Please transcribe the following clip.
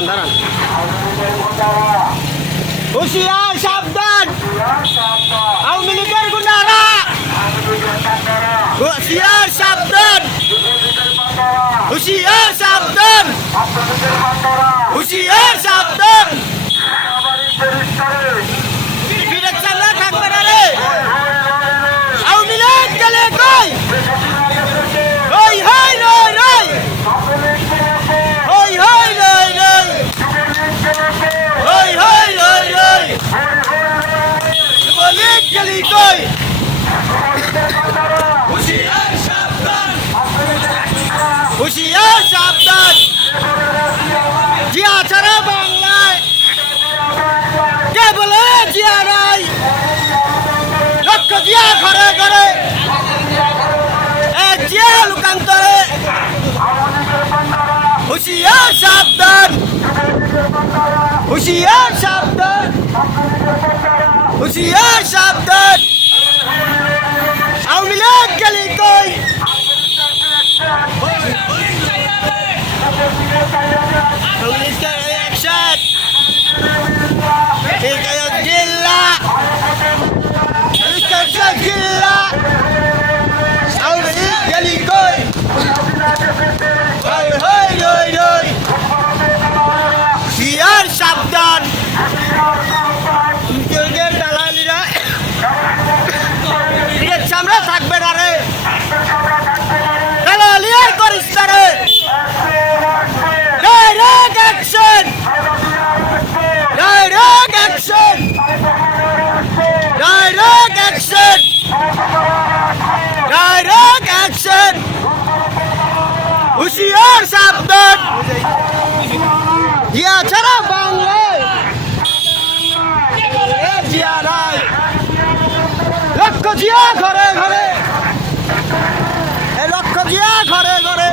দাঁড়ান দাঁড়ান হুঁশিয়ার সাবধান আওয়ামী লীগের গুন্ডারা হুঁশিয়ার সাবধান হুঁশিয়ার সাবধান হুঁশিয়ার সাবধান বিবেক চাঙ্গা থাকবে না রে আওয়ামী লীগ গেলে কই ওই হাই রই রই ওই হাই রই রই ওই হাই রই রই যুবলীগ গেলি কই হুঁশিয়ার সাবধান হুঁশিয়ার সাবধান জিয়া ছাড়া বাংলায় কে বলে জিয়া নাই লক্ষ জিয়া ঘরে ঘরে এক জিয়া লোকান্তরে হুঁশিয়ার সাবধান হুঁশিয়ার সাবধান হুঁশিয়ার সাবধান আওয়ামী লীগ গেলি কই জিল্লা জিল্লা আওয়ামী লীগ গেলি কই হুঁশিয়ার সাবধান দালালিরা সামনে থাকবে না রে দালালিয়ার করিস না রে direct action direct action direct action direct action হুঁশিয়ার সাবধান জিয়া ছাড়া বাংলায় জিয়া নাই লক্ষ জিয়া ঘরে ঘরে লক্ষ জিয়া ঘরে ঘরে